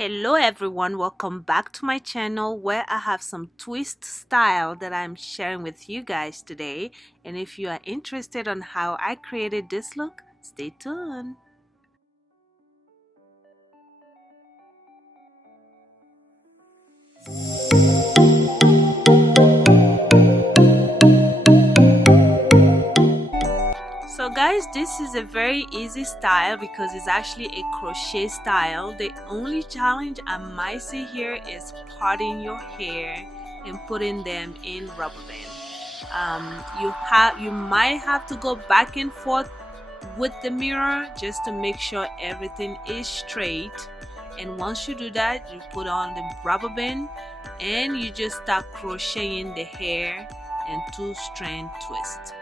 Hello everyone, welcome back to my channel where I have some twist style that I'm sharing with you guys today. And if you are interested on how I created this look, stay tuned. So guys, this is a very easy style because it's actually a crochet style. The only challenge I might see here is parting your hair and putting them in rubber band. You might have to go back and forth with the mirror just to make sure everything is straight. And once you do that, you put on the rubber band and you just start crocheting the hair and 2-strand twist.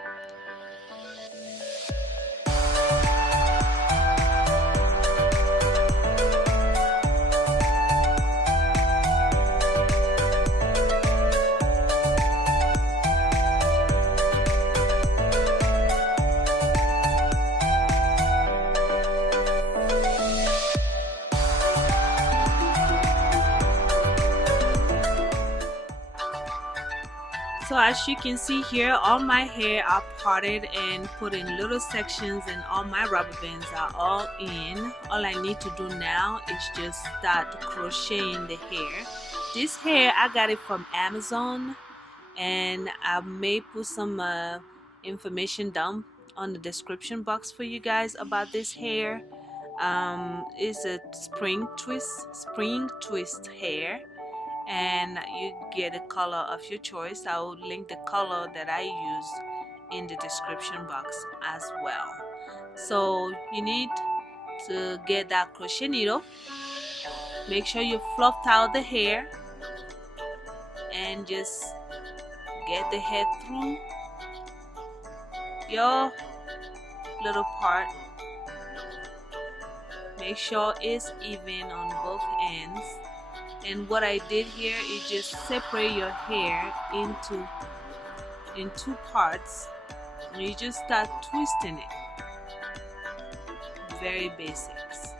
So as you can see here, all my hair are parted and put in little sections and all my rubber bands are all in. All I need to do now is just start crocheting the hair. This hair, I got it from Amazon, and I may put some information down on the description box for you guys about this hair. It's a spring twist hair, and you get a color of your choice. I will link the color that I use in the description box as well. So you need to get that crochet needle. Make sure you fluffed out the hair and just get the head through your little part. Make sure it's even on both ends. And what I did here is just separate your hair in two parts, and you just start twisting it. Very basics.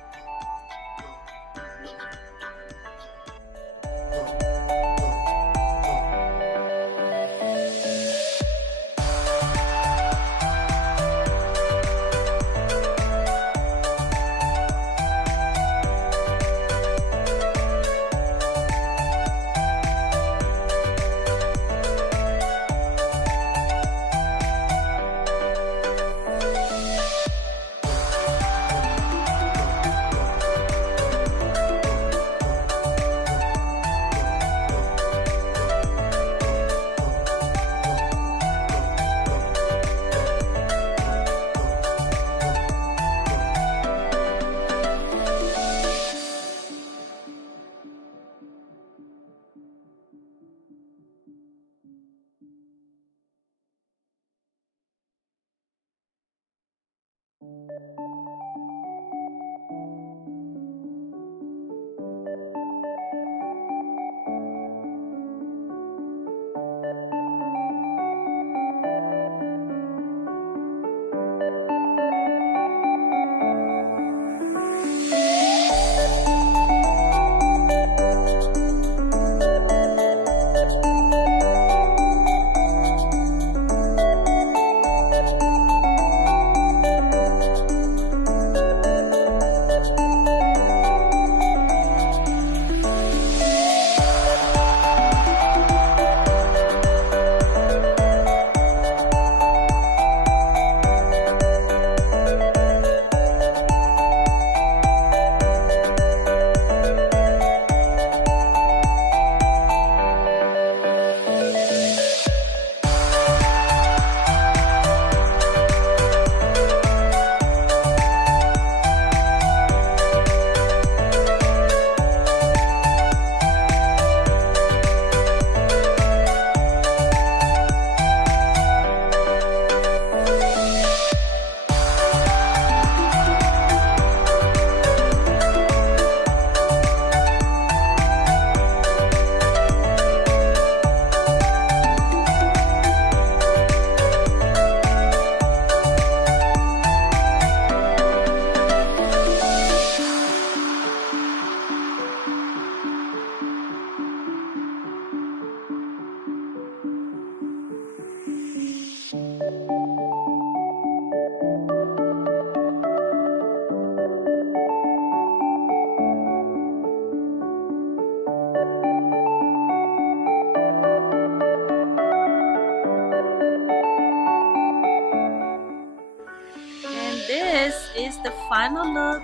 final look.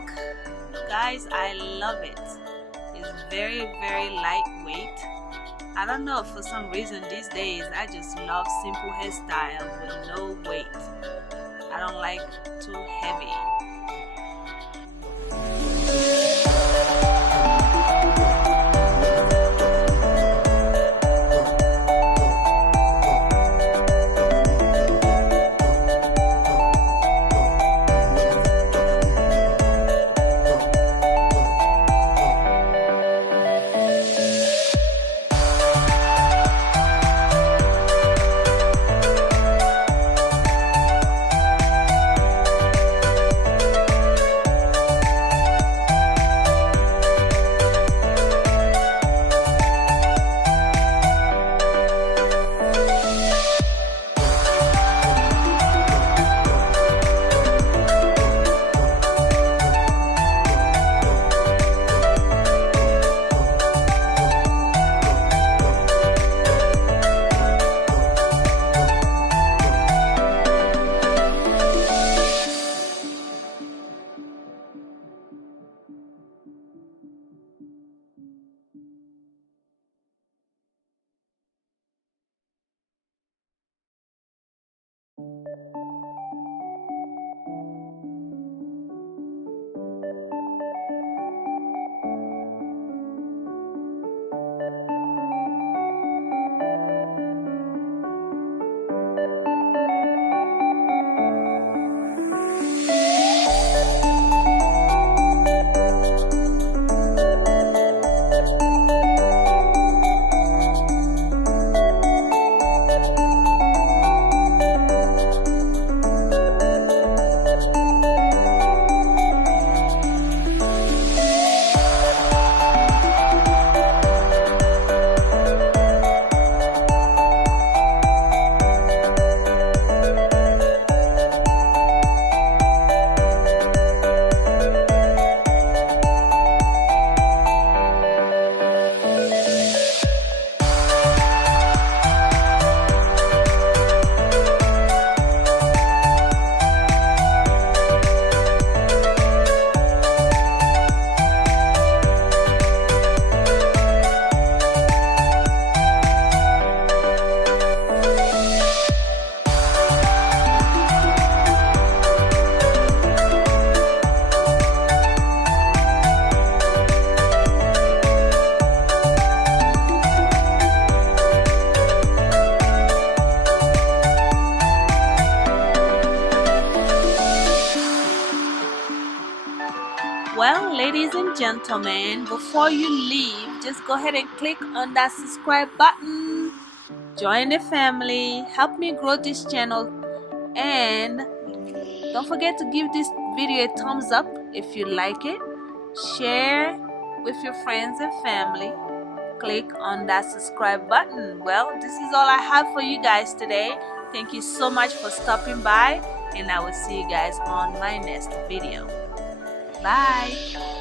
Guys, I love it. It's very, very lightweight. I don't know, for some reason these days I just love simple hairstyle with no weight. I don't like too heavy. Well, ladies and gentlemen, before you leave, just go ahead and click on that subscribe button. Join the family. Help me grow this channel. And don't forget to give this video a thumbs up if you like it. Share with your friends and family. Click on that subscribe button. Well, this is all I have for you guys today. Thank you so much for stopping by, and I will see you guys on my next video. Bye.